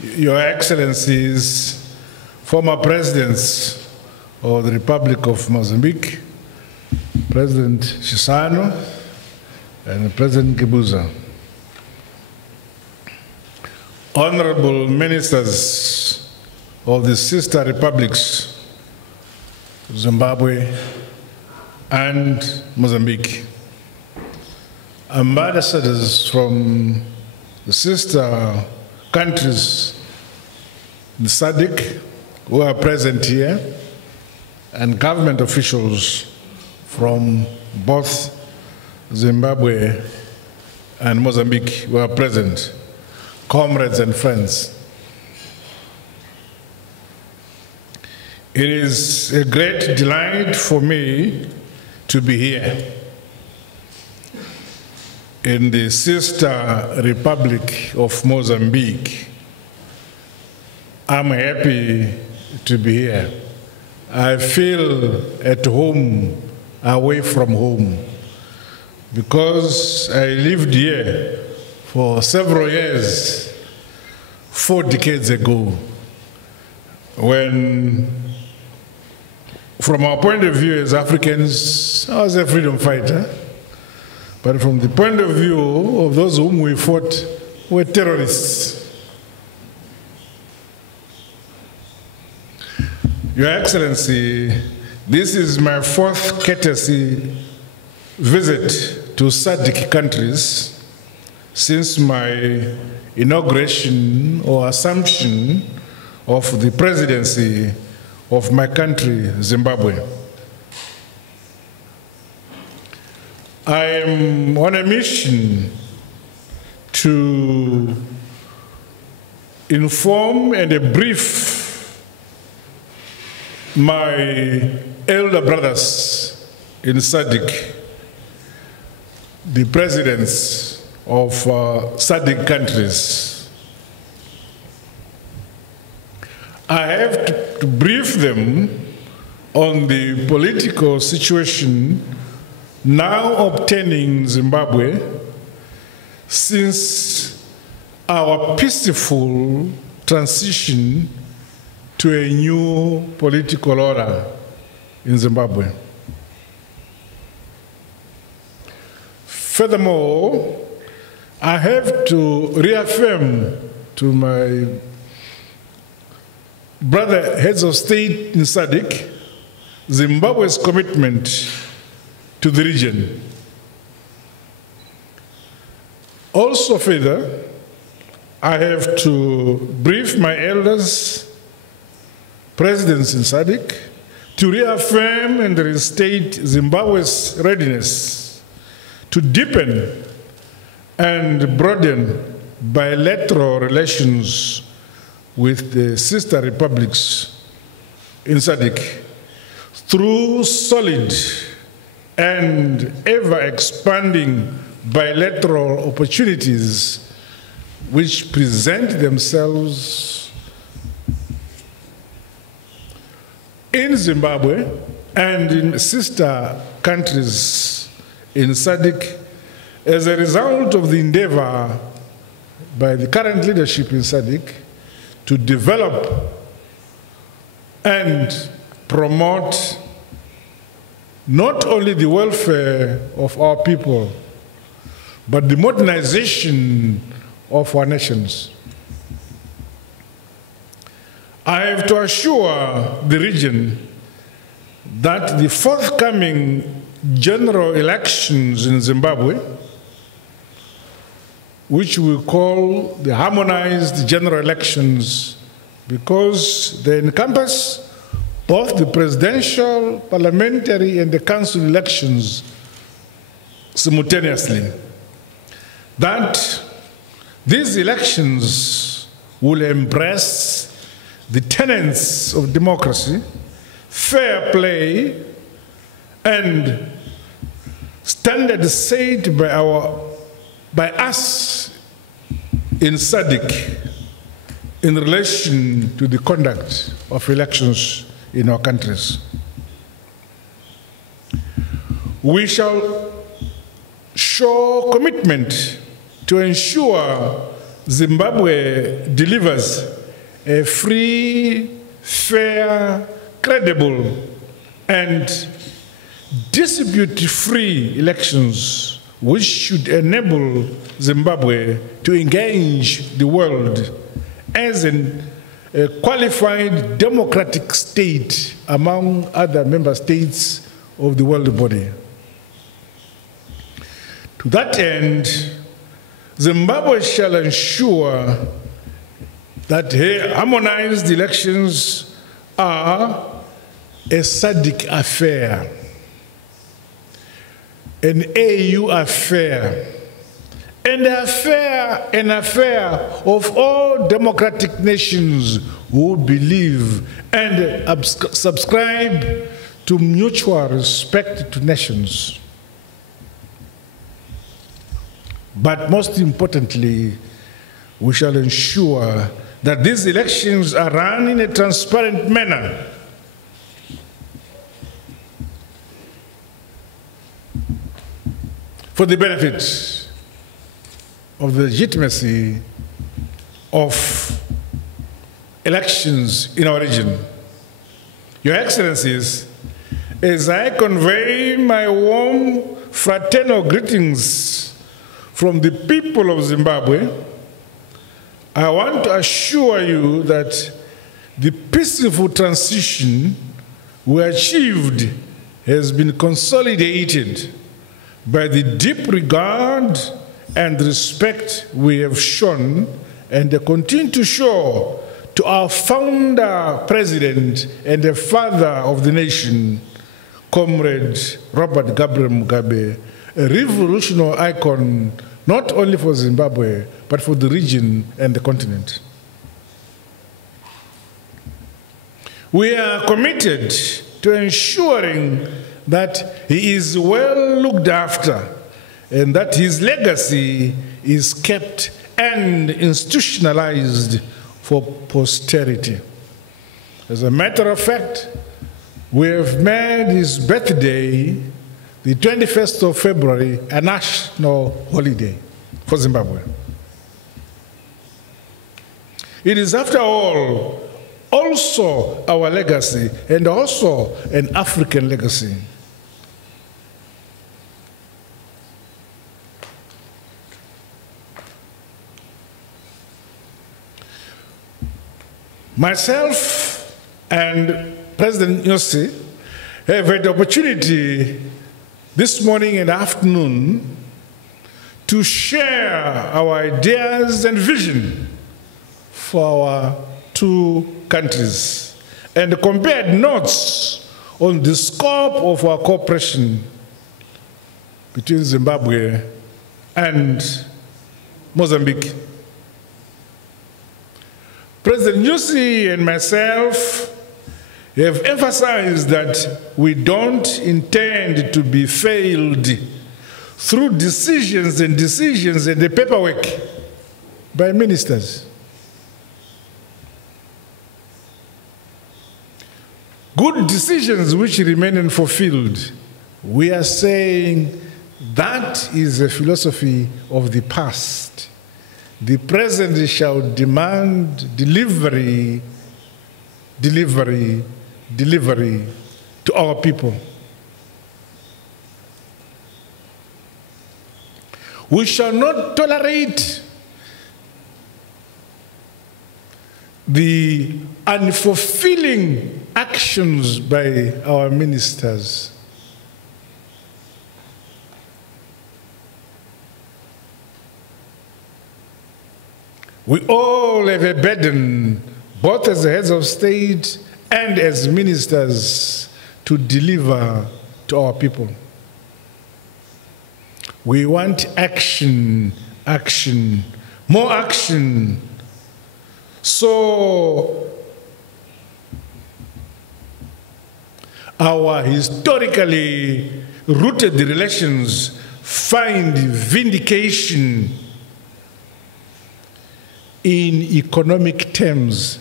Your Excellencies, former presidents of the Republic of Mozambique, President Chissano and President Gibuza, honorable ministers of the sister republics, Zimbabwe and Mozambique, ambassadors from the sister countries, the SADC, who are present here, and government officials from both Zimbabwe and Mozambique who are present, comrades and friends. It is a great delight for me to be here in the sister Republic of Mozambique. I'm happy to be here. I feel at home, away from home, because I lived here for several years, 4 decades ago, when, from our point of view as Africans, I was a freedom fighter. But from the point of view of those whom we fought, were terrorists. Your Excellency, this is my 4th courtesy visit to SADC countries since my inauguration or assumption of the presidency of my country, Zimbabwe. I am on a mission to inform and brief my elder brothers in SADC, the presidents of SADC countries. I have to brief them on the political situation now obtaining Zimbabwe since our peaceful transition to a new political order in Zimbabwe. Furthermore, I have to reaffirm to my brother heads of state in SADC Zimbabwe's commitment to the region. Also further, I have to brief my elders, presidents in SADC, to reaffirm and restate Zimbabwe's readiness to deepen and broaden bilateral relations with the sister republics in SADC through solid and ever-expanding bilateral opportunities which present themselves in Zimbabwe and in sister countries in SADC as a result of the endeavor by the current leadership in SADC to develop and promote not only the welfare of our people, but the modernization of our nations. I have to assure the region that the forthcoming general elections in Zimbabwe, which we call the harmonized general elections because they encompass both the presidential, parliamentary, and the council elections simultaneously, that these elections will embrace the tenets of democracy, fair play, and standards set by us in SADC in relation to the conduct of elections in our countries. We shall show commitment to ensure Zimbabwe delivers a free, fair, credible, and dispute-free elections which should enable Zimbabwe to engage the world as a qualified democratic state among other member states of the world body. To that end, Zimbabwe shall ensure that harmonized elections are a SADC affair, an AU affair, and an affair of all democratic nations who believe and subscribe to mutual respect to nations. But most importantly, we shall ensure that these elections are run in a transparent manner. For the benefit of the legitimacy of elections in our region. Your Excellencies, as I convey my warm fraternal greetings from the people of Zimbabwe, I want to assure you that the peaceful transition we achieved has been consolidated by the deep regard and respect we have shown and continue to show to our founder, president, and the father of the nation, Comrade Robert Gabriel Mugabe, a revolutionary icon not only for Zimbabwe, but for the region and the continent. We are committed to ensuring that he is well looked after and that his legacy is kept and institutionalized for posterity. As a matter of fact, we have made his birthday, the 21st of February, a national holiday for Zimbabwe. It is, after all, also our legacy and also an African legacy. Myself and President Nyusi have had the opportunity this morning and afternoon to share our ideas and vision for our two countries and compared notes on the scope of our cooperation between Zimbabwe and Mozambique. President Nyusi and myself have emphasized that we don't intend to be failed through decisions and the paperwork by ministers. Good decisions which remain unfulfilled, we are saying that is a philosophy of the past. The present shall demand delivery to our people. We shall not tolerate the unfulfilling actions by our ministers. We all have a burden, both as heads of state and as ministers, to deliver to our people. We want action, action, more action. So our historically rooted relations find vindication in economic terms